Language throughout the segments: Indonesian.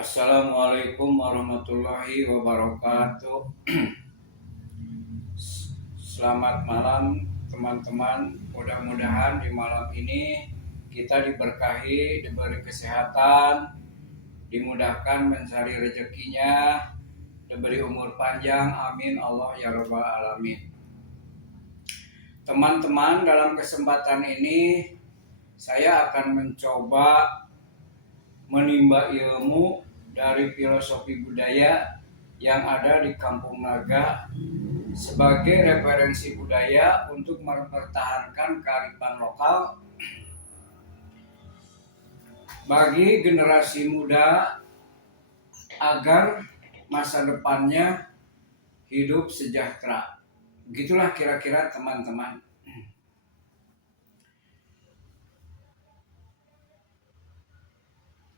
Assalamualaikum warahmatullahi wabarakatuh. Selamat malam teman-teman. Mudah-mudahan di malam ini kita diberkahi, diberi kesehatan, dimudahkan mencari rezekinya, diberi umur panjang. Amin Allah ya rabbal alamin. Teman-teman, dalam kesempatan ini saya akan mencoba menimba ilmu dari filosofi budaya yang ada di Kampung Naga sebagai referensi budaya untuk mempertahankan kearifan lokal bagi generasi muda agar masa depannya hidup sejahtera. Begitulah kira-kira teman-teman.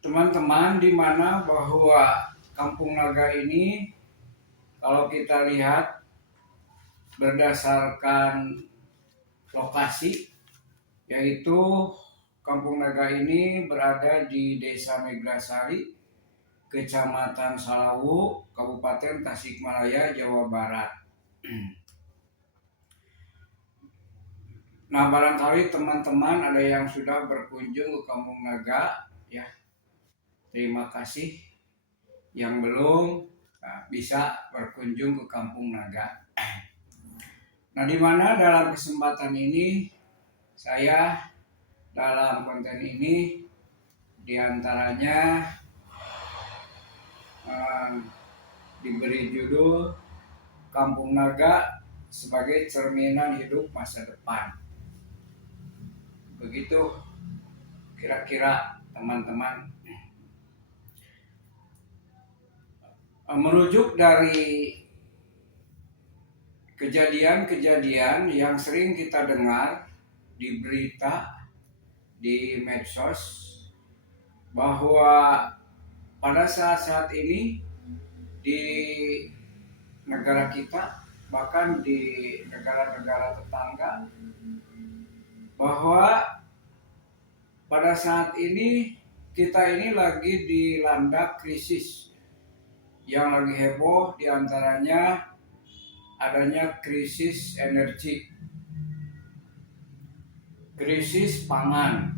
Teman-teman, di mana bahwa Kampung Naga ini kalau kita lihat berdasarkan lokasi, yaitu Kampung Naga ini berada di Desa Meglasari, Kecamatan Salawu, Kabupaten Tasikmalaya, Jawa Barat. Nah, barangkali teman-teman ada yang sudah berkunjung ke Kampung Naga, ya. Terima kasih. Yang belum bisa berkunjung ke Kampung Naga. Nah, di mana dalam kesempatan ini saya dalam konten ini diantaranya diberi judul Kampung Naga sebagai cerminan hidup masa depan. Begitu kira-kira teman-teman. Merujuk dari kejadian-kejadian yang sering kita dengar di berita, di medsos, bahwa pada saat-saat ini di negara kita, bahkan di negara-negara tetangga, bahwa pada saat ini kita ini lagi dilanda krisis yang lagi heboh, diantaranya adanya krisis energi, krisis pangan,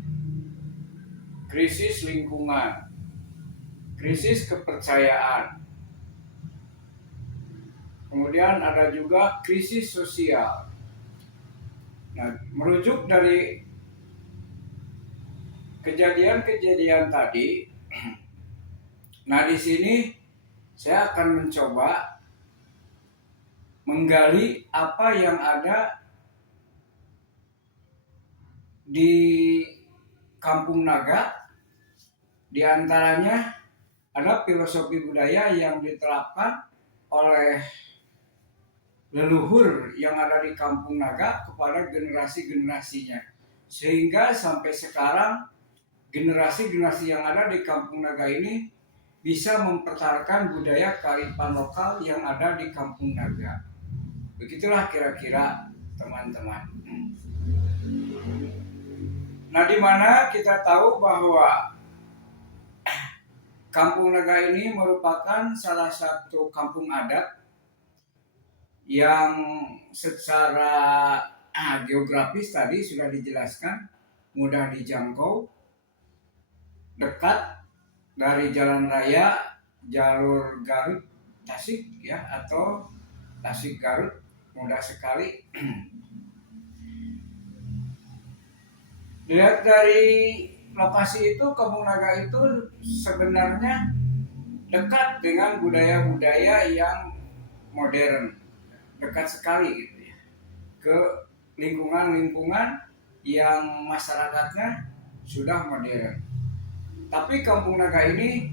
krisis lingkungan, krisis kepercayaan. Kemudian ada juga krisis sosial. Nah, merujuk dari kejadian-kejadian tadi, nah di sini saya akan mencoba menggali apa yang ada di Kampung Naga. Di antaranya ada filosofi budaya yang diterapkan oleh leluhur yang ada di Kampung Naga kepada generasi-generasinya. Sehingga sampai sekarang generasi-generasi yang ada di Kampung Naga ini bisa mempertahankan budaya kearifan lokal yang ada di Kampung Naga. Begitulah kira-kira teman-teman. Nah, di mana kita tahu bahwa Kampung Naga ini merupakan salah satu kampung adat yang secara geografis tadi sudah dijelaskan, mudah dijangkau, dekat dari jalan raya jalur Garut Tasik, ya, atau Tasik Garut, mudah sekali. Dilihat dari lokasi itu, Kampung Naga itu sebenarnya dekat dengan budaya-budaya yang modern, dekat sekali gitu ya, ke lingkungan-lingkungan yang masyarakatnya sudah modern. Tapi Kampung Naga ini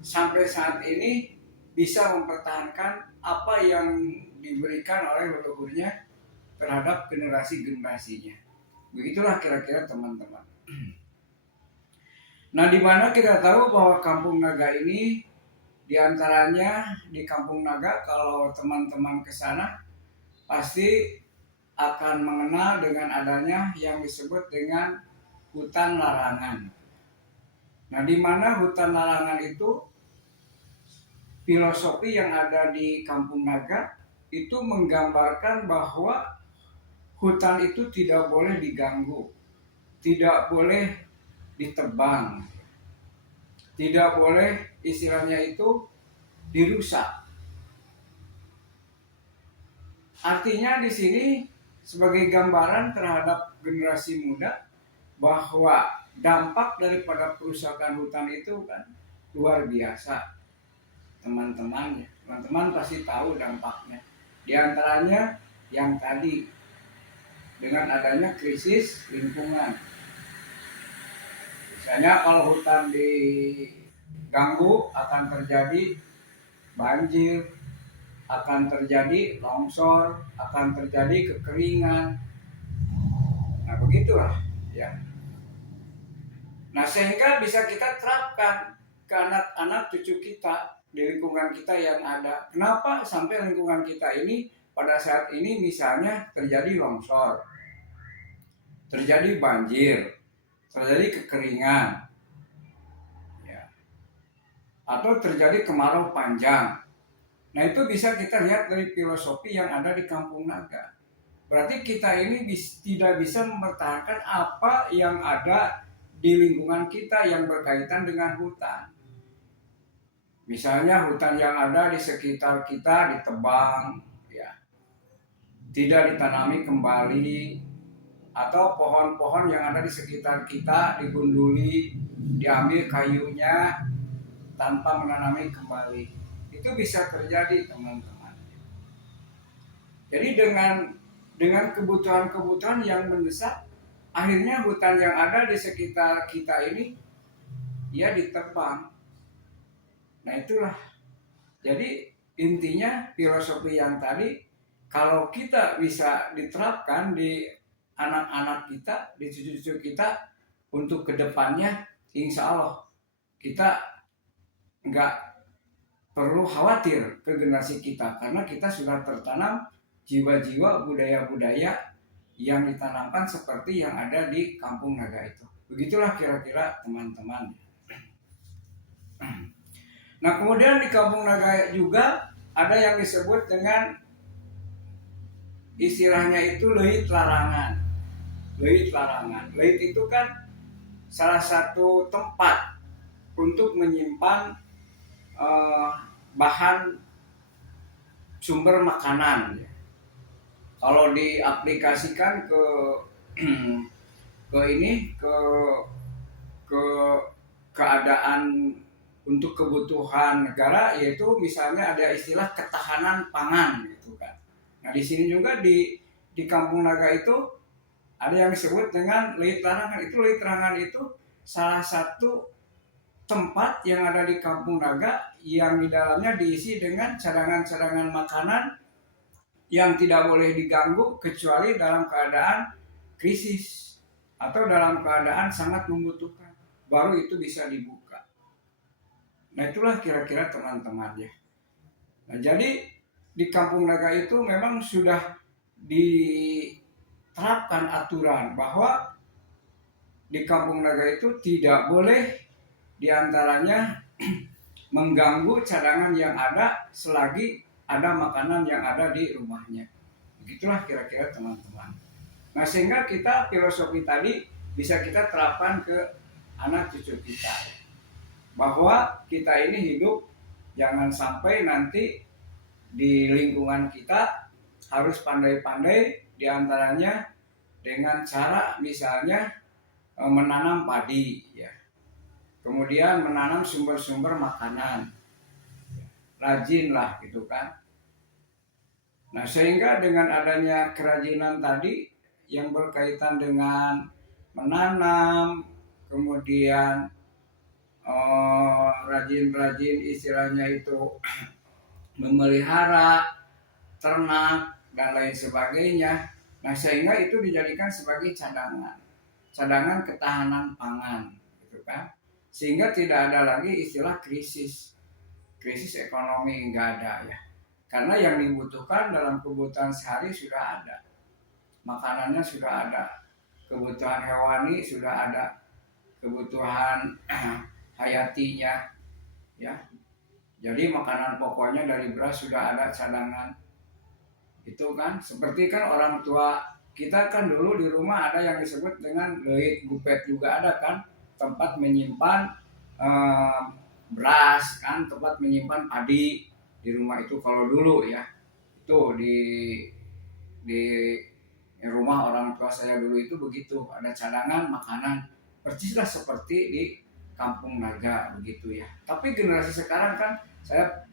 sampai saat ini bisa mempertahankan apa yang diberikan oleh leluhurnya terhadap generasi-generasinya. Begitulah kira-kira teman-teman. Nah, di mana kita tahu bahwa Kampung Naga ini diantaranya di Kampung Naga, kalau teman-teman ke sana pasti akan mengenal dengan adanya yang disebut dengan hutan larangan. Nah, di mana hutan larangan itu, filosofi yang ada di Kampung Naga itu menggambarkan bahwa hutan itu tidak boleh diganggu, tidak boleh ditebang, tidak boleh istilahnya itu dirusak. Artinya di sini sebagai gambaran terhadap generasi muda bahwa dampak daripada perusakan hutan itu kan luar biasa, teman-teman. Teman-teman pasti tahu dampaknya. Di antaranya yang tadi dengan adanya krisis lingkungan. Misalnya kalau hutan diganggu akan terjadi banjir, akan terjadi longsor, akan terjadi kekeringan. Nah, begitulah ya. Nah, sehingga bisa kita terapkan ke anak-anak cucu kita di lingkungan kita yang ada. Kenapa sampai lingkungan kita ini pada saat ini misalnya terjadi longsor, terjadi banjir, terjadi kekeringan, ya, atau terjadi kemarau panjang. Nah, itu bisa kita lihat dari filosofi yang ada di Kampung Naga. Berarti kita ini tidak bisa mempertahankan apa yang ada di lingkungan kita yang berkaitan dengan hutan. Misalnya hutan yang ada di sekitar kita ditebang, ya, tidak ditanami kembali, atau pohon-pohon yang ada di sekitar kita digunduli, diambil kayunya tanpa menanami kembali. Itu bisa terjadi, teman-teman. Jadi dengan kebutuhan-kebutuhan yang mendesak, akhirnya hutan yang ada di sekitar kita ini ya ditebang. Nah, itulah. Jadi intinya filosofi yang tadi kalau kita bisa diterapkan di anak-anak kita, di cucu-cucu kita untuk kedepannya, insya Allah kita nggak perlu khawatir ke generasi kita, karena kita sudah tertanam jiwa-jiwa budaya-budaya yang ditanamkan seperti yang ada di Kampung Naga itu. Begitulah kira-kira, teman-teman. Nah, kemudian di Kampung Naga juga ada yang disebut dengan istilahnya itu leuit larangan. Leuit larangan. Leuit itu kan salah satu tempat untuk menyimpan bahan sumber makanan. Kalau diaplikasikan ke keadaan untuk kebutuhan negara, yaitu misalnya ada istilah ketahanan pangan gitu kan. Nah, di sini juga di Kampung Naga itu ada yang disebut dengan leuit larangan. Itu leuit larangan itu salah satu tempat yang ada di Kampung Naga yang di dalamnya diisi dengan cadangan-cadangan makanan yang tidak boleh diganggu kecuali dalam keadaan krisis atau dalam keadaan sangat membutuhkan, baru itu bisa dibuka. Nah, itulah kira-kira, teman-teman ya. Nah, jadi di Kampung Naga itu memang sudah diterapkan aturan bahwa di Kampung Naga itu tidak boleh diantaranya mengganggu cadangan yang ada selagi ada makanan yang ada di rumahnya. Begitulah kira-kira, teman-teman. Nah, sehingga kita filosofi tadi bisa kita terapkan ke anak cucu kita, bahwa kita ini hidup jangan sampai nanti di lingkungan kita harus pandai-pandai, diantaranya dengan cara misalnya menanam padi, ya. Kemudian menanam sumber-sumber makanan, rajinlah gitu kan. Nah, sehingga dengan adanya kerajinan tadi yang berkaitan dengan menanam, kemudian rajin-rajin istilahnya itu memelihara ternak dan lain sebagainya. Nah, sehingga itu dijadikan sebagai cadangan ketahanan pangan gitu kan. Sehingga tidak ada lagi istilah krisis ekonomi, enggak ada ya. Karena yang dibutuhkan dalam kebutuhan sehari sudah ada, makanannya sudah ada, kebutuhan hewani sudah ada, kebutuhan hayatinya, ya. Jadi makanan pokoknya dari beras sudah ada cadangan. Itu kan seperti kan orang tua kita kan dulu di rumah ada yang disebut dengan leit gupet juga ada kan, tempat menyimpan eh, beras kan, tempat menyimpan padi di rumah itu kalau dulu ya. Itu di rumah orang tua saya dulu itu begitu, ada cadangan makanan persislah seperti di Kampung Naga begitu ya. Tapi generasi sekarang kan saya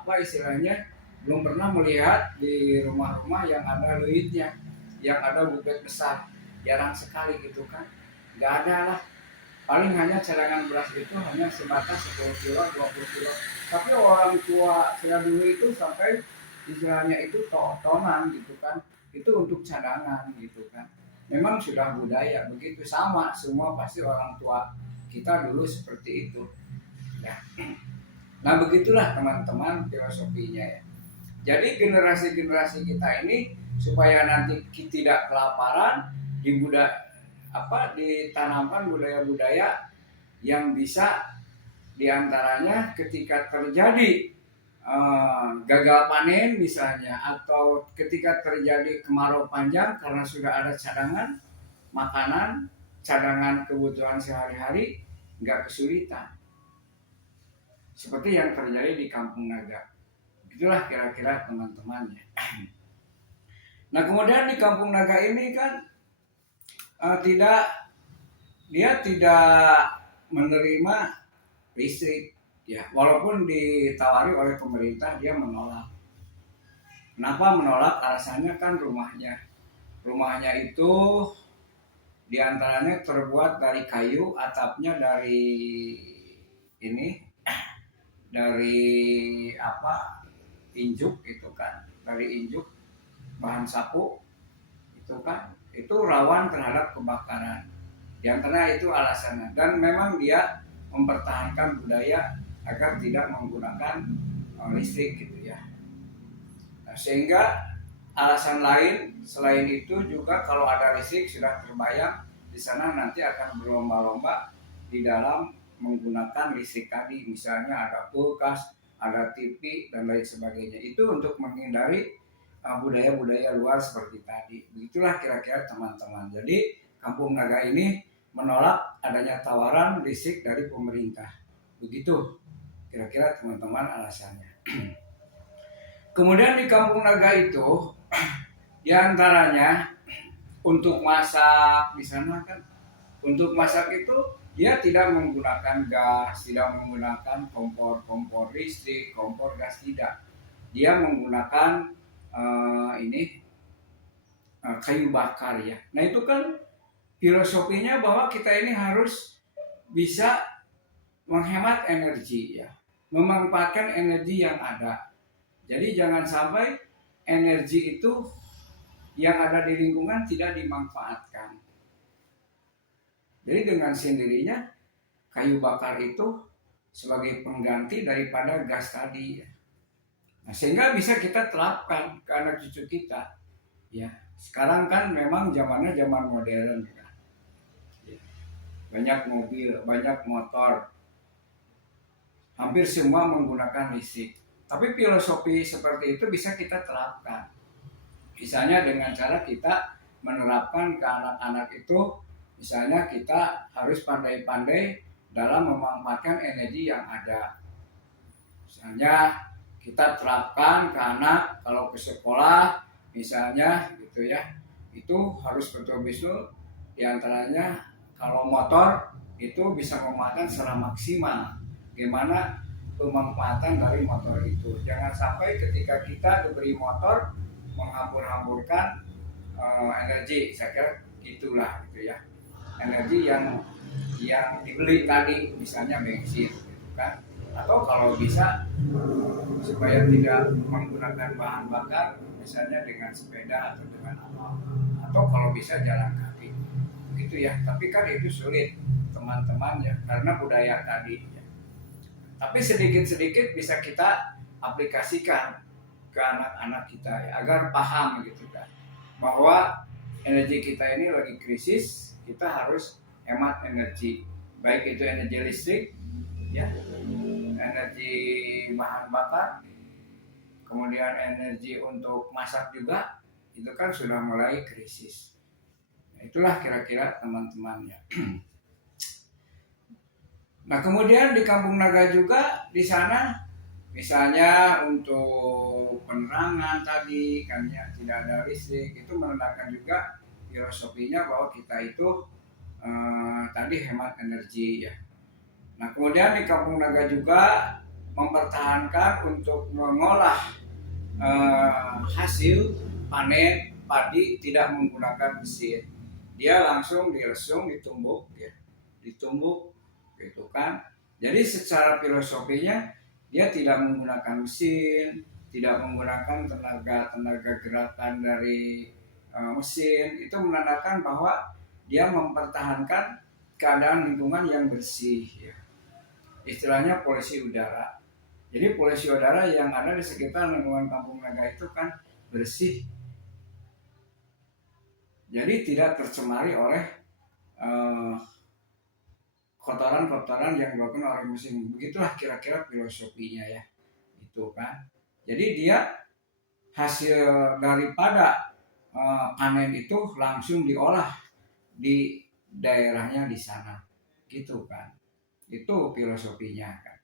apa istilahnya belum pernah melihat di rumah-rumah yang ada leitnya, yang ada bubet besar, jarang sekali gitu kan, nggak ada lah. Paling hanya cadangan beras itu hanya sebatas 10 kilo, 20 kilo. Tapi orang tua saya dulu itu sampai istilahnya itu tonan gitu kan, itu untuk cadangan gitu kan. Memang sudah budaya begitu, sama semua pasti orang tua kita dulu seperti itu ya. Nah begitulah teman-teman filosofinya ya. Jadi generasi-generasi kita ini supaya nanti tidak kelaparan, ditanamkan budaya-budaya yang bisa diantaranya ketika terjadi gagal panen misalnya, atau ketika terjadi kemarau panjang karena sudah ada cadangan makanan, cadangan kebutuhan sehari-hari, nggak kesulitan. Seperti yang terjadi di Kampung Naga. Itulah kira-kira teman-temannya. Nah kemudian di Kampung Naga ini kan dia tidak menerima listrik ya, walaupun ditawari oleh pemerintah dia menolak. Kenapa menolak? Alasannya kan rumahnya itu diantaranya terbuat dari kayu, atapnya dari injuk itu kan, dari injuk bahan sapu itu kan, itu rawan terhadap kebakaran. Di antara itu alasannya, dan memang dia mempertahankan budaya agar tidak menggunakan listrik gitu ya. Nah, sehingga alasan lain selain itu juga kalau ada listrik sudah terbayang di sana nanti akan berlomba-lomba di dalam menggunakan listrik tadi, misalnya ada kulkas, ada TV dan lain sebagainya. Itu untuk menghindari budaya-budaya luar seperti tadi. Begitulah kira-kira teman-teman. Jadi Kampung Naga ini menolak adanya tawaran listrik dari pemerintah. Begitu kira-kira teman-teman alasannya. Kemudian di Kampung Naga itu diantaranya untuk masak di sana kan, untuk masak itu dia tidak menggunakan gas, tidak menggunakan kompor listrik, kompor gas, tidak. Dia menggunakan kayu bakar ya. Nah itu kan filosofinya bahwa kita ini harus bisa menghemat energi ya, memanfaatkan energi yang ada. Jadi jangan sampai energi itu yang ada di lingkungan tidak dimanfaatkan. Jadi dengan sendirinya kayu bakar itu sebagai pengganti daripada gas tadi. Nah, sehingga bisa kita terapkan ke anak cucu kita. Ya, sekarang kan memang zamannya zaman modern. Ya. Banyak mobil, banyak motor. Hampir semua menggunakan listrik. Tapi filosofi seperti itu bisa kita terapkan. Misalnya dengan cara kita menerapkan ke anak-anak itu, misalnya kita harus pandai-pandai dalam memanfaatkan energi yang ada. Misalnya kita terapkan ke anak kalau ke sekolah, misalnya gitu ya, itu harus betul-betul diantaranya kalau motor itu bisa memanfaatkan secara maksimal. Gimana pemanfaatan dari motor itu? Jangan sampai ketika kita diberi motor menghambur-hamburkan energi. Saya kira itulah gitu ya. Energi yang dibeli tadi, misalnya bensin gitu kan, atau kalau bisa supaya tidak menggunakan bahan bakar, misalnya dengan sepeda atau dengan apa, atau kalau bisa jalan kaki gitu ya. Tapi kan itu sulit teman-teman ya, karena budaya tadi ya. Tapi sedikit-sedikit bisa kita aplikasikan ke anak-anak kita ya, agar paham gitu kan, bahwa energi kita ini lagi krisis, kita harus hemat energi. baik itu energi listrik, ya, energi bahan bakar, kemudian energi untuk masak juga, itu kan sudah mulai krisis. Nah, itulah kira-kira teman-temannya. Nah, kemudian di Kampung Naga juga di sana misalnya untuk penerangan tadi kan ya tidak ada listrik, itu menandakan juga filosofinya bahwa kita itu tadi hemat energi ya. Nah, kemudian di Kampung Naga juga mempertahankan untuk mengolah hasil panen padi tidak menggunakan mesin. Dia langsung dilesung, ditumbuk ya. Ditumbuk gitu kan. Jadi secara filosofinya dia tidak menggunakan mesin, tidak menggunakan tenaga gerakan dari mesin. Itu menandakan bahwa dia mempertahankan keadaan lingkungan yang bersih ya. Istilahnya polusi udara. Jadi polusi udara yang ada di sekitar lingkungan Kampung Naga itu kan bersih. Jadi tidak tercemari oleh kotoran-kotoran yang dilakukan oleh mesin. Begitulah kira-kira filosofinya ya. Itu kan. Jadi dia hasil daripada panen itu langsung diolah di daerahnya di sana. Gitu kan. Itu filosofinya kan.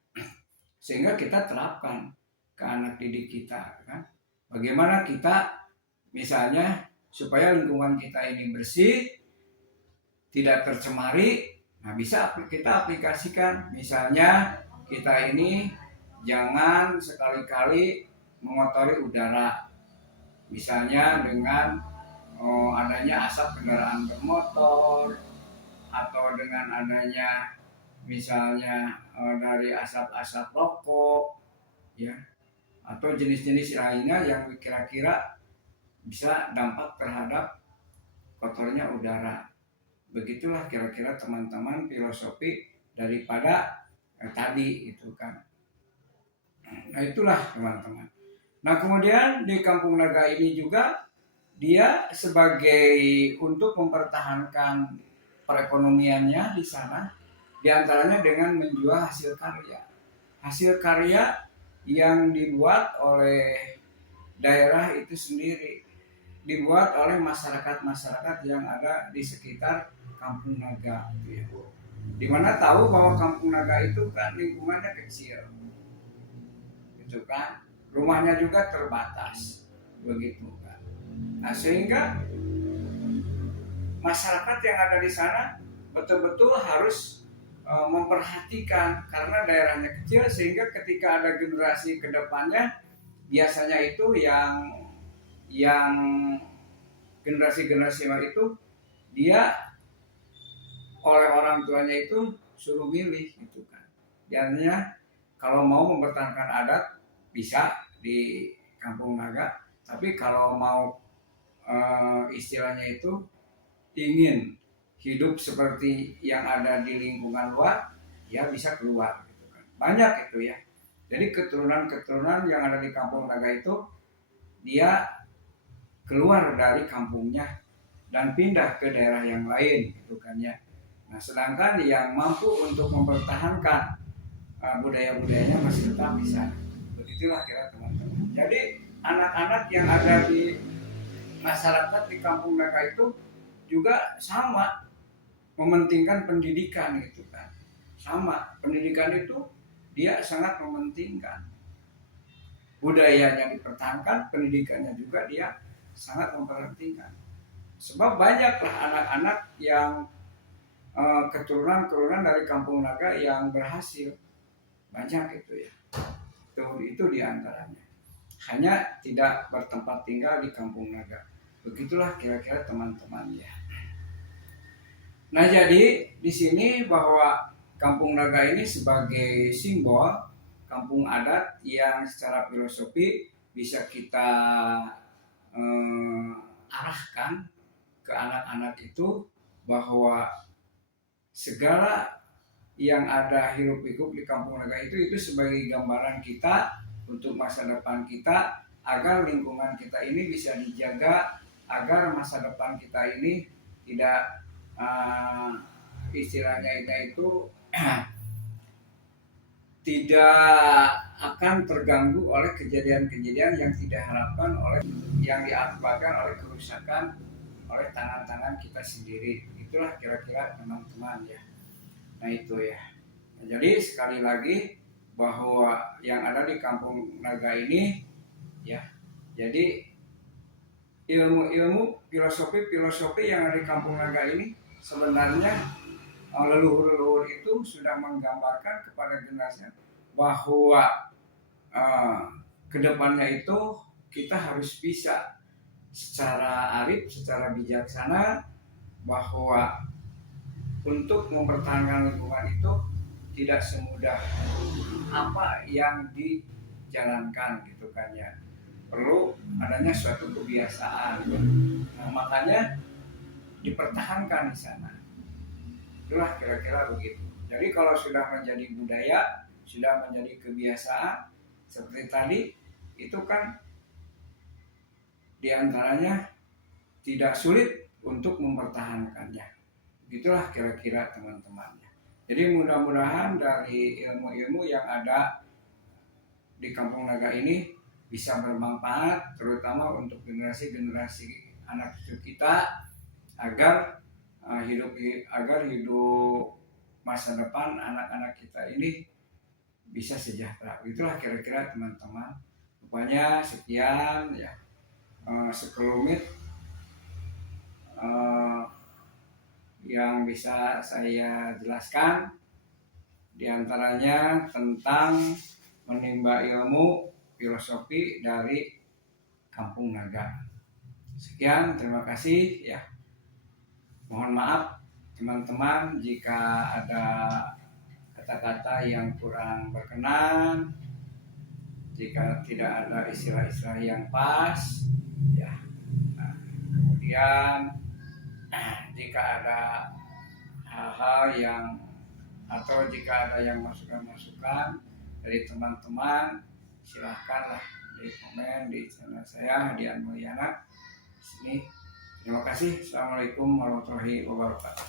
Sehingga kita terapkan ke anak didik kita kan. Bagaimana kita misalnya supaya lingkungan kita ini bersih, tidak tercemari. Nah, bisa kita aplikasikan. Misalnya kita ini jangan sekali-kali mengotori udara. Misalnya dengan adanya asap kendaraan bermotor, atau dengan adanya misalnya dari asap-asap rokok ya, atau jenis-jenis lainnya yang kira-kira bisa dampak terhadap kotornya udara. Begitulah kira-kira teman-teman filosofi daripada tadi itu kan. Nah, itulah teman-teman. Nah, kemudian di Kampung Naga ini juga dia sebagai untuk mempertahankan perekonomiannya di sana, diantaranya dengan menjual hasil karya. Hasil karya yang dibuat oleh daerah itu sendiri, dibuat oleh masyarakat-masyarakat yang ada di sekitar Kampung Naga gitu ya. Dimana tahu bahwa Kampung Naga itu kan lingkungannya kecil, gitu kan, rumahnya juga terbatas, begitu kan. Nah, sehingga masyarakat yang ada di sana betul-betul harus memperhatikan karena daerahnya kecil, sehingga ketika ada generasi kedepannya biasanya itu yang generasi-generasi itu dia oleh orang tuanya itu suruh milih gitu kan. Jadinya kalau mau mempertahankan adat bisa di Kampung Naga, tapi kalau mau istilahnya itu ingin hidup seperti yang ada di lingkungan luar, ya bisa keluar gitu kan. Banyak itu ya. Jadi keturunan-keturunan yang ada di Kampung Naga itu dia keluar dari kampungnya dan pindah ke daerah yang lain gitu kan ya. Nah, sedangkan yang mampu untuk mempertahankan budaya-budayanya masih tetap bisa. Begitulah kira teman-teman. Jadi anak-anak yang ada di masyarakat di Kampung Naga itu juga sama mementingkan pendidikan gitu kan. Sama, pendidikan itu dia sangat mementingkan. Budayanya dipertahankan, pendidikannya juga dia sangat memperhatikan. Sebab banyaklah anak-anak yang keturunan dari Kampung Naga yang berhasil, banyak itu ya. Itu diantaranya. Hanya tidak bertempat tinggal di Kampung Naga. Begitulah kira-kira teman-teman ya. Nah, jadi di sini bahwa Kampung Naga ini sebagai simbol kampung adat yang secara filosofi bisa kita arahkan ke anak-anak itu bahwa segala yang ada hiruk pikuk di Kampung Naga itu sebagai gambaran kita untuk masa depan kita, agar lingkungan kita ini bisa dijaga, agar masa depan kita ini tidak istilahnya itu tidak akan terganggu oleh kejadian-kejadian yang tidak harapkan oleh yang diakibatkan oleh kerusakan oleh tangan-tangan kita sendiri. Itulah kira-kira teman-teman ya. Nah itu ya. Nah, jadi sekali lagi bahwa yang ada di Kampung Naga ini ya, jadi ilmu-ilmu filosofi yang ada di Kampung Naga ini sebenarnya leluhur-leluhur itu sudah menggambarkan kepada generasi bahwa kedepannya itu kita harus bisa secara arif, secara bijaksana bahwa untuk mempertahankan lingkungan itu tidak semudah apa yang dijalankan gitu kan ya. Perlu adanya suatu kebiasaan. Nah, makanya dipertahankan di sana. Itulah kira-kira begitu. Jadi kalau sudah menjadi budaya, sudah menjadi kebiasaan seperti tadi, itu kan diantaranya tidak sulit untuk mempertahankannya. Itulah kira-kira teman-teman. Jadi mudah-mudahan dari ilmu-ilmu yang ada di Kampung Naga ini bisa bermanfaat, terutama untuk generasi-generasi anak cucu kita agar hidup masa depan anak-anak kita ini bisa sejahtera. Itulah kira-kira teman-teman. Rupanya sekian ya, sekelumit yang bisa saya jelaskan, diantaranya tentang menimba ilmu filosofi dari Kampung Naga. Sekian, terima kasih ya. Mohon maaf teman-teman jika ada kata-kata yang kurang berkenan, jika tidak ada istilah-istilah yang pas ya. Nah, kemudian jika ada hal-hal yang atau jika ada yang masukan-masukan dari teman-teman, silahkanlah di komen di channel saya Hadian Mulyana sini. Terima kasih. Assalamualaikum warahmatullahi wabarakatuh.